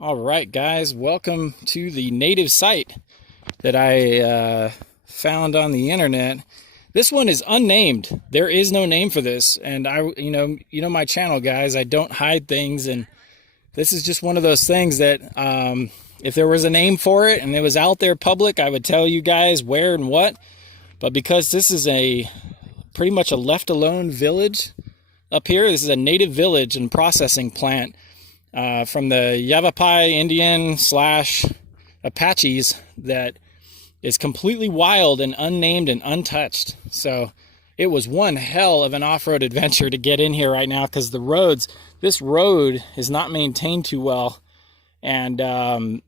All right, guys, welcome to the native site that I found on the internet. This one is unnamed. There is no name for this, and you know my channel, guys. I don't hide things, and this is just one of those things that if there was a name for it and it was out there public, I would tell you guys where and what. But because this is a pretty much a left alone village up here, this is a native village and processing plant from the Yavapai Indian slash Apaches that is completely wild and unnamed and untouched. So it was one hell of an off-road adventure to get in here right now because this road is not maintained too well. And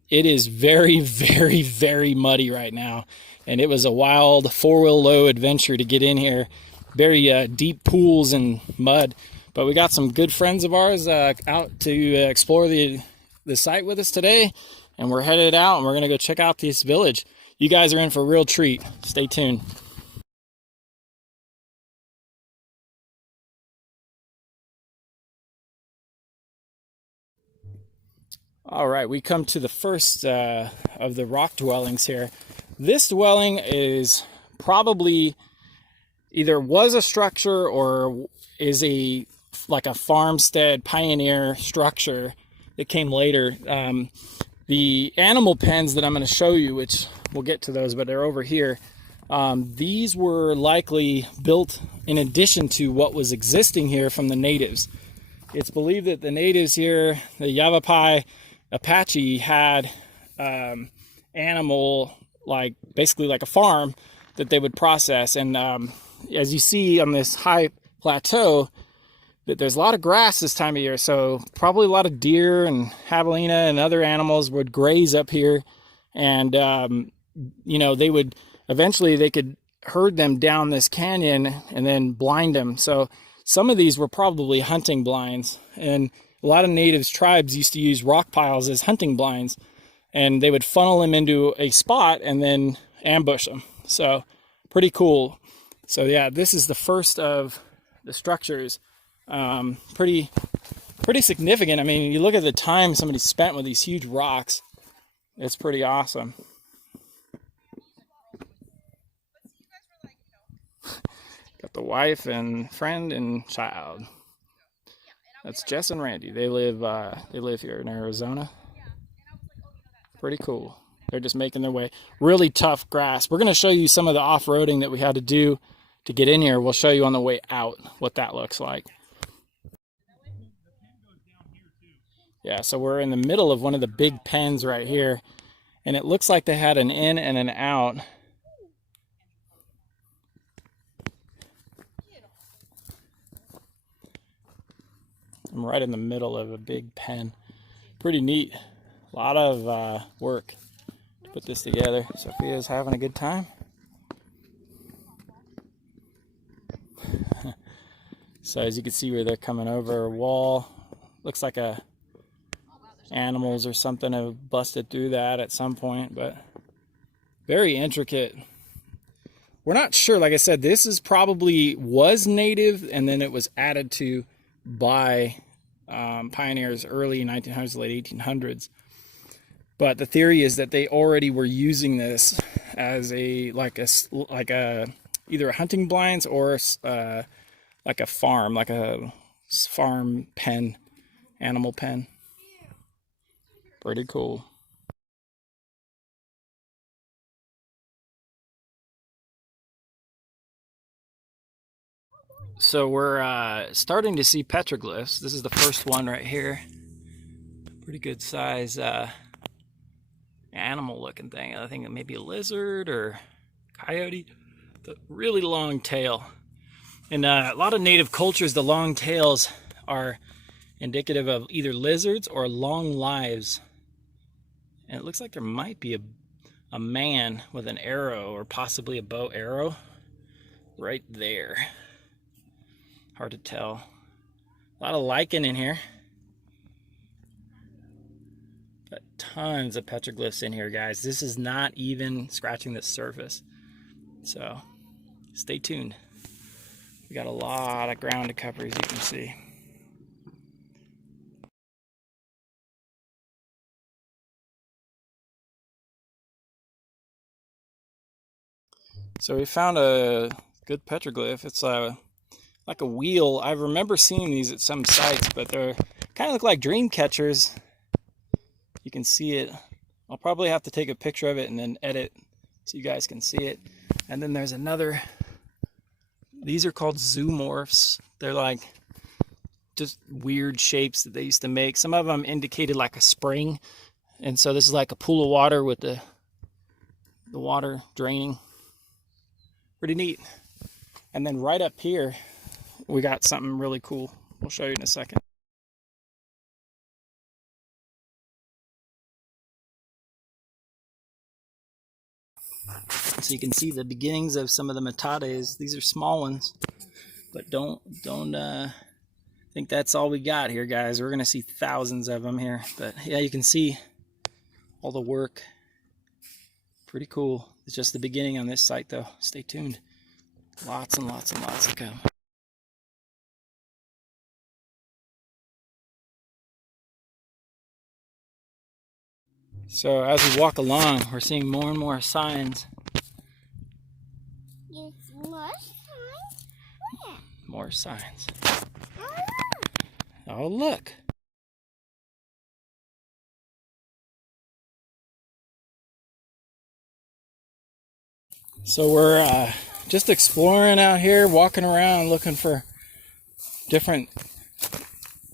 it is very, very, very muddy right now. And it was a wild four-wheel low adventure to get in here. Very deep pools and mud. But we got some good friends of ours out to explore the site with us today. And we're headed out and we're going to go check out this village. You guys are in for a real treat. Stay tuned. All right, we come to the first of the rock dwellings here. This dwelling is probably either was a structure or is like a farmstead pioneer structure that came later. The animal pens that I'm going to show you, which we'll get to those, but they're over here. These were likely built in addition to what was existing here from the natives. It's believed that the natives here, the Yavapai Apache, had animal, basically like a farm that they would process. And as you see on this high plateau, that there's a lot of grass this time of year, so probably a lot of deer and javelina and other animals would graze up here. And they would eventually, they could herd them down this canyon and then blind them. So some of these were probably hunting blinds, and a lot of natives tribes used to use rock piles as hunting blinds, and they would funnel them into a spot and then ambush them. So pretty cool. So yeah, this is the first of the structures. Pretty significant. I mean, you look at the time somebody spent with these huge rocks. It's pretty awesome. Got the wife and friend and child. That's Jess and Randy. They live here in Arizona. Pretty cool. They're just making their way. Really tough grass. We're going to show you some of the off-roading that we had to do to get in here. We'll show you on the way out what that looks like. Yeah, so we're in the middle of one of the big pens right here, and it looks like they had an in and an out. I'm right in the middle of a big pen. Pretty neat. A lot of work to put this together. Sophia's having a good time. So as you can see where they're coming over a wall, looks like animals or something have busted through that at some point, but very intricate. We're not sure. Like I said, this is probably was native and then it was added to by pioneers early 1900s, late 1800s. But the theory is that they already were using this as either a hunting blinds or like a farm pen, animal pen. Pretty cool. So we're starting to see petroglyphs. This is the first one right here. Pretty good size animal looking thing. I think it may be a lizard or coyote. The really long tail. In a lot of native cultures, the long tails are indicative of either lizards or long lives. And it looks like there might be a man with an arrow or possibly a bow arrow right there. Hard to tell. A lot of lichen in here. But tons of petroglyphs in here, guys. This is not even scratching the surface. So stay tuned. We got a lot of ground to cover, as you can see. So we found a good petroglyph. It's like a wheel. I remember seeing these at some sites, but they're kind of look like dream catchers. You can see it. I'll probably have to take a picture of it and then edit so you guys can see it. And then there's another. These are called zoomorphs. They're like just weird shapes that they used to make. Some of them indicated like a spring. And so this is like a pool of water with the water draining. Pretty neat. And then right up here, we got something really cool. We'll show you in a second. So you can see the beginnings of some of the metates. These are small ones, but don't think that's all we got here, guys. We're gonna see thousands of them here. But yeah, you can see all the work. Pretty cool. It's just the beginning on this site, though. Stay tuned. Lots and lots and lots to come. So as we walk along, we're seeing more and more signs. It's more signs? Where? More signs. Oh, look. So we're just exploring out here, walking around, looking for different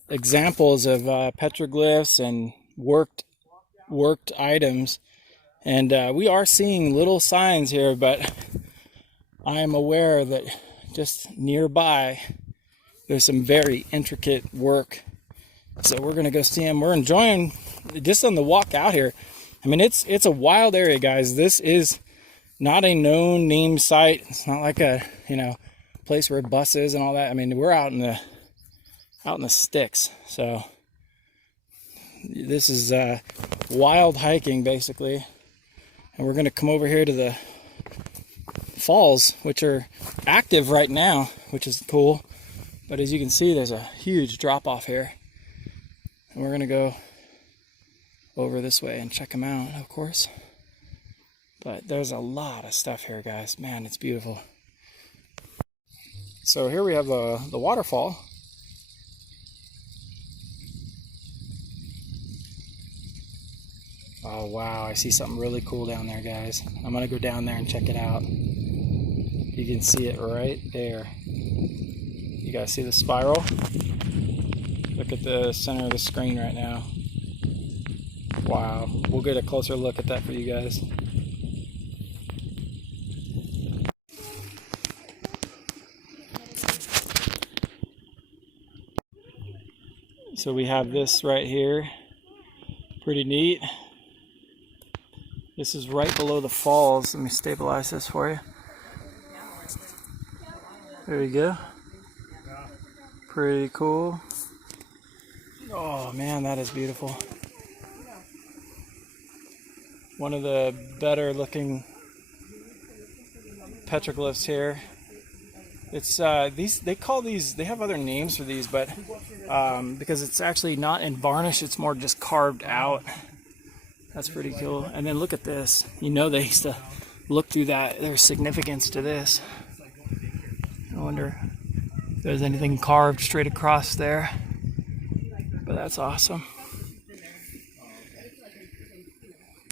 examples of petroglyphs and worked items. And we are seeing little signs here, but I am aware that just nearby there's some very intricate work. So we're gonna go see them. We're enjoying just on the walk out here. I mean, it's a wild area, guys. This is not a known name site. It's not like a place where buses and all that. I mean, we're out in the sticks. So this is wild hiking basically, and we're gonna come over here to the falls, which are active right now, which is cool. But as you can see, there's a huge drop off here, and we're gonna go over this way and check them out, of course. But there's a lot of stuff here, guys. Man, it's beautiful. So here we have the waterfall. Oh wow, I see something really cool down there, guys. I'm gonna go down there and check it out. You can see it right there. You guys see the spiral? Look at the center of the screen right now. Wow, we'll get a closer look at that for you guys. So we have this right here. Pretty neat. This is right below the falls. Let me stabilize this for you. There we go. Pretty cool. Oh man, that is beautiful. One of the better looking petroglyphs here. It's they call these, they have other names for these, but because it's actually not in varnish, it's more just carved out. That's pretty cool. And then look at this. You know, they used to look through that. There's significance to this. I wonder if there's anything carved straight across there. But that's awesome.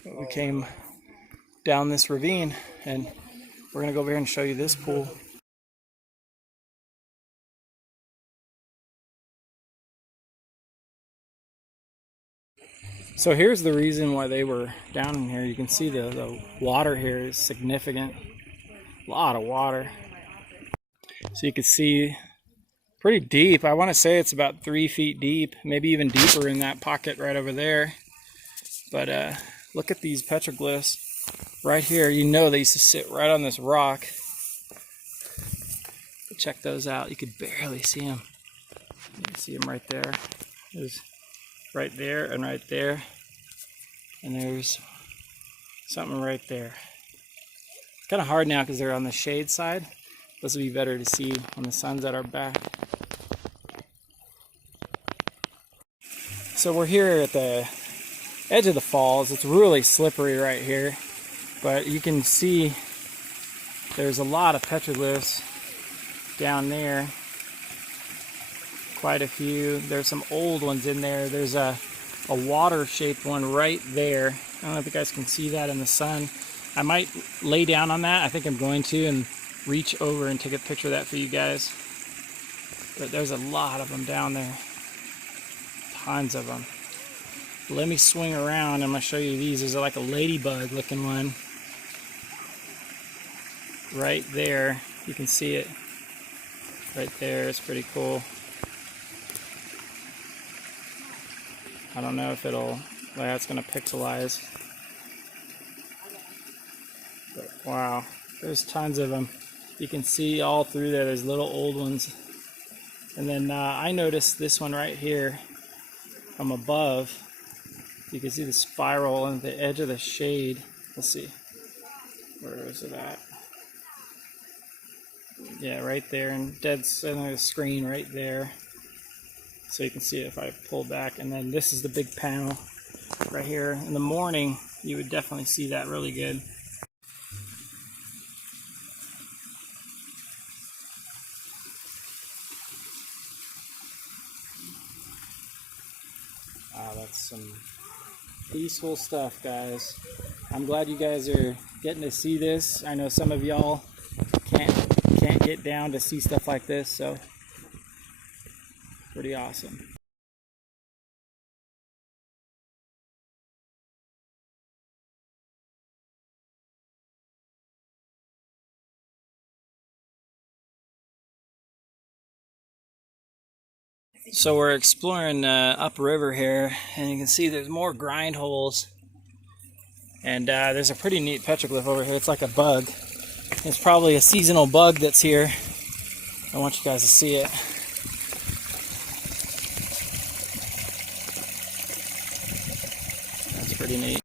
We came down this ravine, and we're gonna go over here and show you this pool. So here's the reason why they were down in here. You can see the water here is significant. A lot of water. So you can see pretty deep. I want to say it's about 3 feet deep, maybe even deeper in that pocket right over there. But look at these petroglyphs right here. You know they used to sit right on this rock. Check those out. You could barely see them. You can see them right there. There's right there and right there. And there's something right there. It's kind of hard now because they're on the shade side. This will be better to see when the sun's at our back. So we're here at the edge of the falls. It's really slippery right here, but you can see there's a lot of petroglyphs down there. Quite a few. There's some old ones in there. There's a water-shaped one right there. I don't know if you guys can see that in the sun. I might lay down on that. I think I'm going to, and reach over and take a picture of that for you guys. But there's a lot of them down there. Tons of them. Let me swing around. I'm going to show you these. There's like a ladybug looking one. Right there. You can see it. Right there. It's pretty cool. I don't know if it'll... Well, it's going to pixelize. But wow. There's tons of them. You can see all through there. There's little old ones. And then I noticed this one right here from above. You can see the spiral on the edge of the shade. Let's see. Where is it at? Yeah, right there, and dead center of the screen right there. So you can see it if I pull back. And then this is the big panel right here. In the morning, you would definitely see that really good. Wow, that's some peaceful stuff, guys. I'm glad you guys are getting to see this. I know some of y'all can't get down to see stuff like this, so pretty awesome. So we're exploring upriver here, and you can see there's more grind holes. And there's a pretty neat petroglyph over here. It's like a bug. It's probably a seasonal bug that's here. I want you guys to see it. That's pretty neat.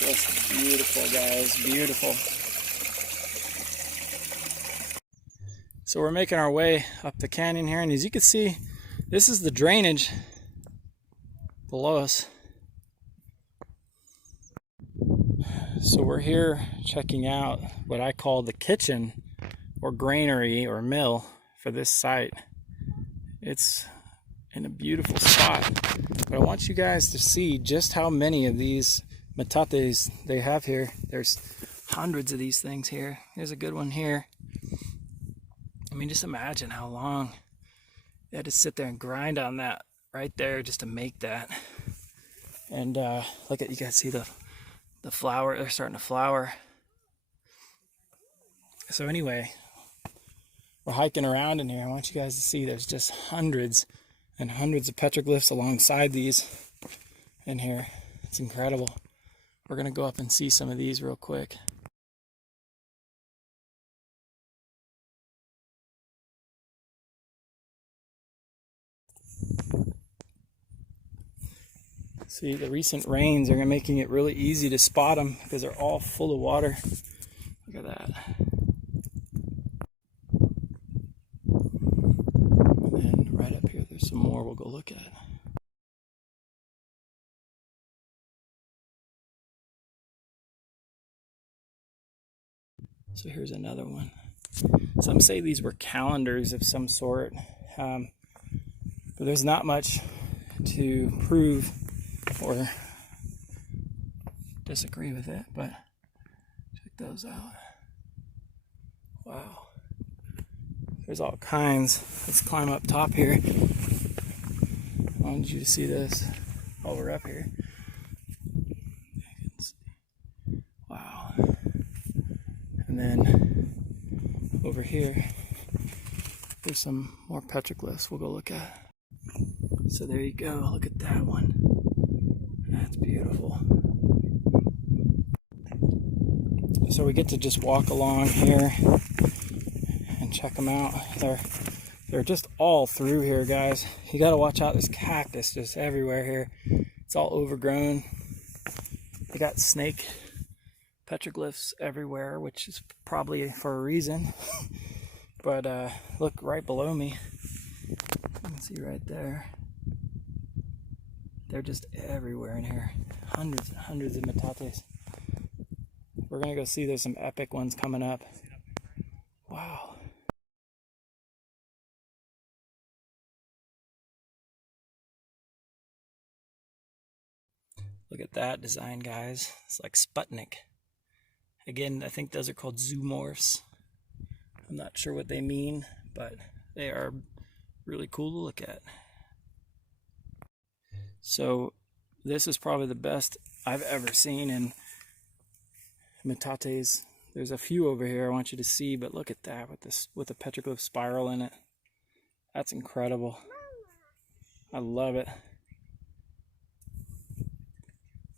Just beautiful, guys. Beautiful. So we're making our way up the canyon here, and as you can see, this is the drainage below us. So we're here checking out what I call the kitchen or granary or mill for this site. It's in a beautiful spot, but I want you guys to see just how many of these metates they have here. There's hundreds of these things here. There's a good one here. I mean, just imagine how long they had to sit there and grind on that right there just to make that. And look at, you guys see the flower, they're starting to flower. So anyway, we're hiking around in here. I want you guys to see there's just hundreds and hundreds of petroglyphs alongside these in here. It's incredible. We're gonna go up and see some of these real quick. See, the recent rains are making it really easy to spot them because they're all full of water. Look at that. And then right up here, there's some more we'll go look at. So here's another one. Some say these were calendars of some sort, but there's not much to prove or disagree with it, but check those out. Wow. There's all kinds. Let's climb up top here. I wanted you to see this while we're up here. Wow. And then over here, there's some more petroglyphs we'll go look at. So there you go. Look at that one. That's beautiful. So we get to just walk along here and check them out. They're just all through here, guys. You got to watch out. There's cactus just everywhere here. It's all overgrown. They got snake petroglyphs everywhere, which is probably for a reason. But look right below me. You can see right there. They're just everywhere in here. Hundreds and hundreds of metates. We're gonna go see there's some epic ones coming up. Wow. Look at that design, guys. It's like Sputnik. Again, I think those are called zoomorphs. I'm not sure what they mean, but they are really cool to look at. So this is probably the best I've ever seen in metates. There's a few over here I want you to see, but look at that with a petroglyph spiral in it. That's incredible. I love it.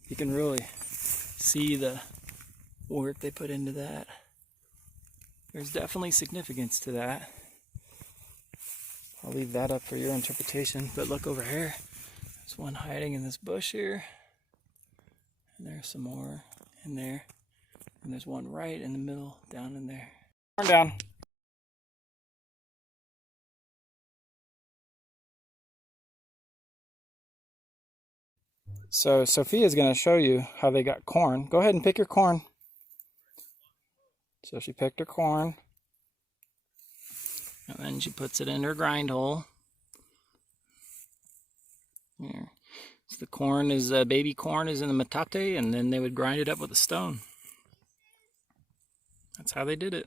You can really see the work they put into that. There's definitely significance to that. I'll leave that up for your interpretation, but look over here. There's one hiding in this bush here, and there's some more in there, and there's one right in the middle down in there. Turn down. So Sophia's going to show you how they got corn. Go ahead and pick your corn. So she picked her corn, and then she puts it in her grind hole. Here. So the corn is, baby corn is in the metate, and then they would grind it up with a stone. That's how they did it.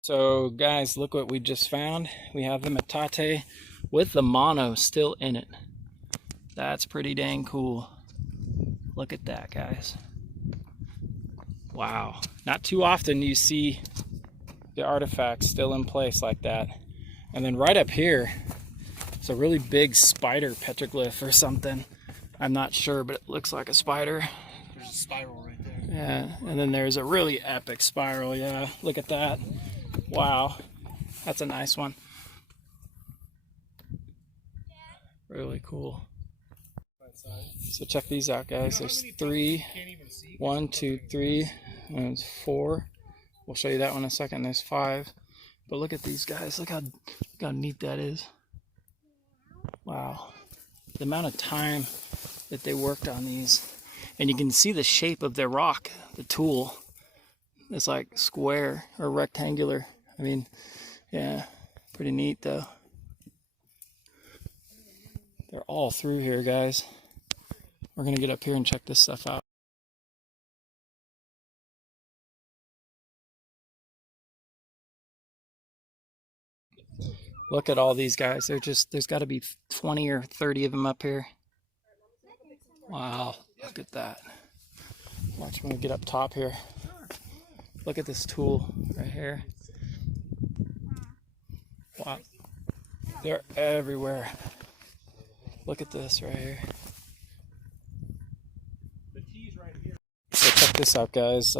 So guys, look what we just found. We have the metate with the mono still in it. That's pretty dang cool. Look at that, guys. Wow. Not too often you see the artifacts still in place like that. And then right up here, it's a really big spider petroglyph or something. I'm not sure, but it looks like a spider. There's a spiral right there. Yeah, and then there's a really epic spiral. Yeah, look at that. Wow. That's a nice one. Really cool. So check these out, guys. There's 3, 1, 2, 3, and it's 4. We'll show you that one in a second. There's 5. But look at these guys. Look how neat that is. Wow. The amount of time that they worked on these. And you can see the shape of their rock, the tool. It's like square or rectangular. I mean, yeah, pretty neat though. They're all through here, guys. We're gonna get up here and check this stuff out. Look at all these guys. There's got to be 20 or 30 of them up here. Wow, look at that. Watch when we get up top here. Look at this tool right here. Wow, they're everywhere. Look at this right here. So check this out, guys.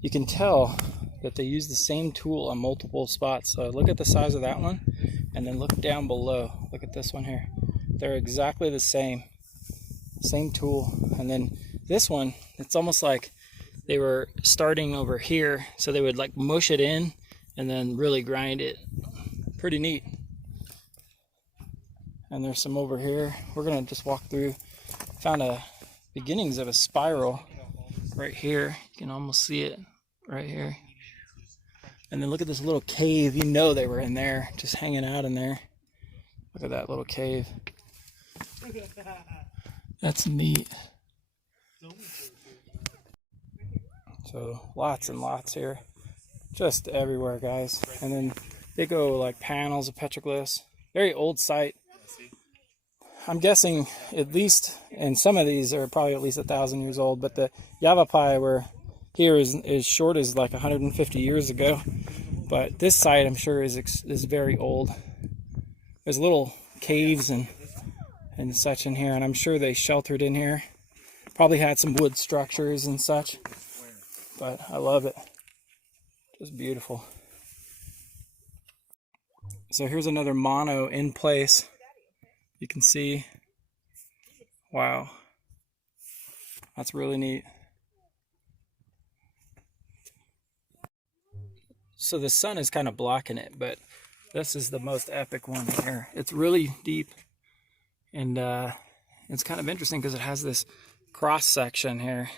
You can tell that they use the same tool on multiple spots. So look at the size of that one, and then look down below. Look at this one here. They're exactly the same tool. And then this one, it's almost like they were starting over here, so they would like mush it in and then really grind it. Pretty neat. And there's some over here. We're gonna just walk through. Found a beginnings of a spiral right here. You can almost see it right here. And then look at this little cave. You know they were in there, just hanging out in there. Look at that little cave. That's neat. So lots and lots here. Just everywhere, guys. And then they go like panels of petroglyphs. Very old site. I'm guessing at least, and some of these are probably at least 1,000 years old, but the Yavapai were here is short as like 150 years ago. But this site, I'm sure, is very old. There's little caves and such in here, and I'm sure they sheltered in here. Probably had some wood structures and such. But I love it. Just beautiful. So here's another mono in place. You can see. Wow. That's really neat. So the sun is kind of blocking it, but this is the most epic one here. It's really deep. And it's kind of interesting because it has this cross section here.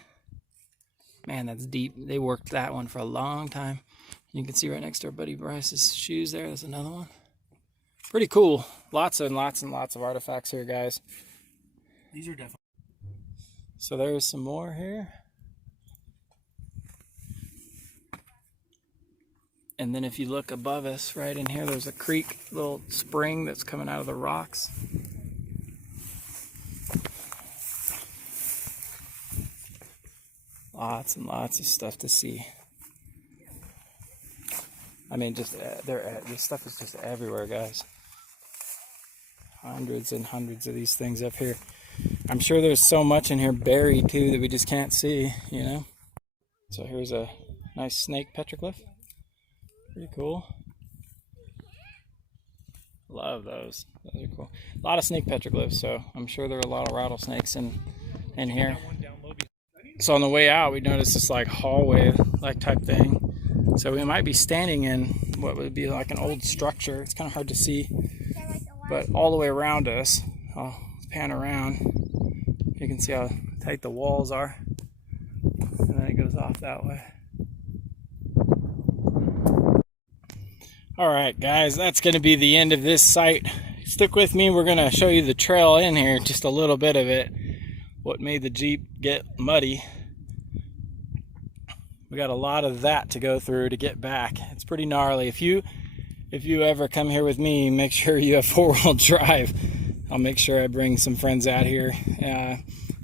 Man, that's deep. They worked that one for a long time. You can see right next to our buddy Bryce's shoes there. There's another one. Pretty cool. Lots and lots and lots of artifacts here, guys. These are definitely. So there's some more here. And then if you look above us, right in here, there's a creek, little spring that's coming out of the rocks. Lots and lots of stuff to see. I mean, just this stuff is just everywhere, guys. Hundreds and hundreds of these things up here. I'm sure there's so much in here buried too that we just can't see, you know. So here's a nice snake petroglyph. Pretty cool. Love those. Those are cool. A lot of snake petroglyphs, so I'm sure there are a lot of rattlesnakes in here. So on the way out, we noticed this like hallway like type thing. So we might be standing in what would be like an old structure. It's kind of hard to see, but all the way around us, I'll pan around. You can see how tight the walls are, and then it goes off that way. All right, guys, that's going to be the end of this site. Stick with me. We're going to show you the trail in here, just a little bit of it. What made the Jeep get muddy. We got a lot of that to go through to get back. It's pretty gnarly. If you ever come here with me, make sure you have four-wheel drive. I'll make sure I bring some friends out here.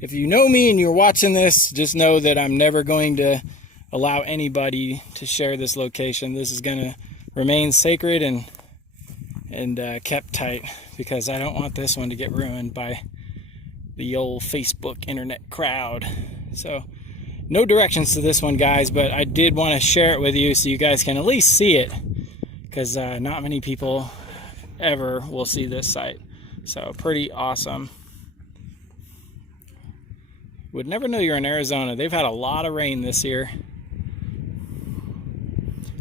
If you know me and you're watching this, just know that I'm never going to allow anybody to share this location. This is going to remain sacred and kept tight, because I don't want this one to get ruined by the old Facebook internet crowd. So no directions to this one, guys, but I did want to share it with you so you guys can at least see it, because not many people ever will see this site. So pretty awesome. Would never know you're in Arizona. They've had a lot of rain this year.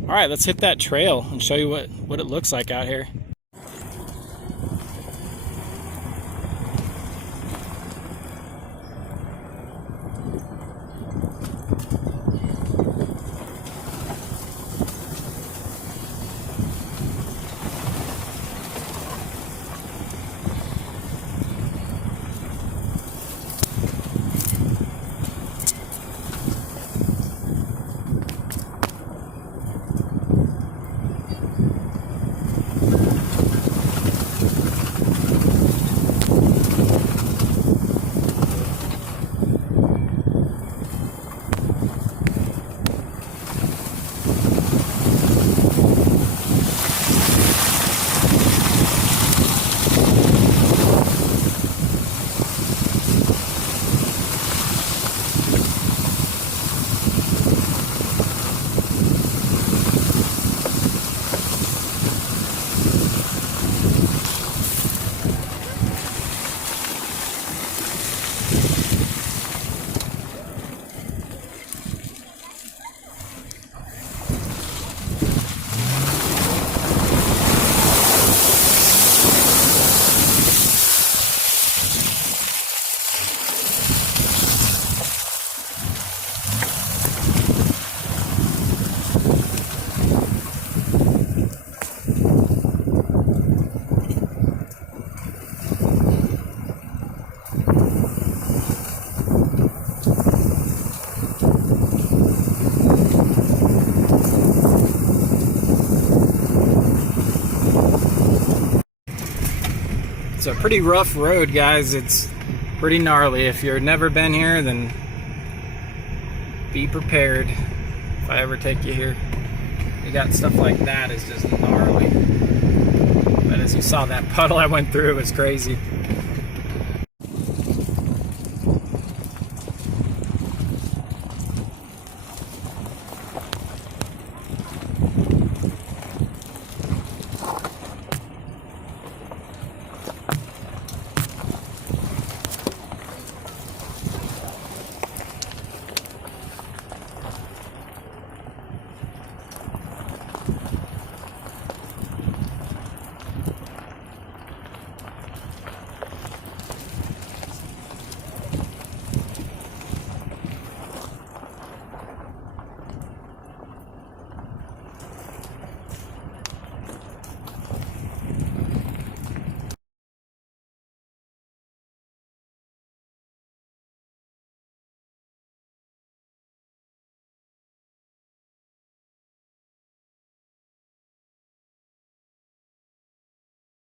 All right, let's hit that trail and show you what it looks like out here. It's a pretty rough road, guys. It's pretty gnarly. If you've never been here, then be prepared if I ever take you here. You got stuff like that is just gnarly. But as you saw, that puddle I went through was crazy.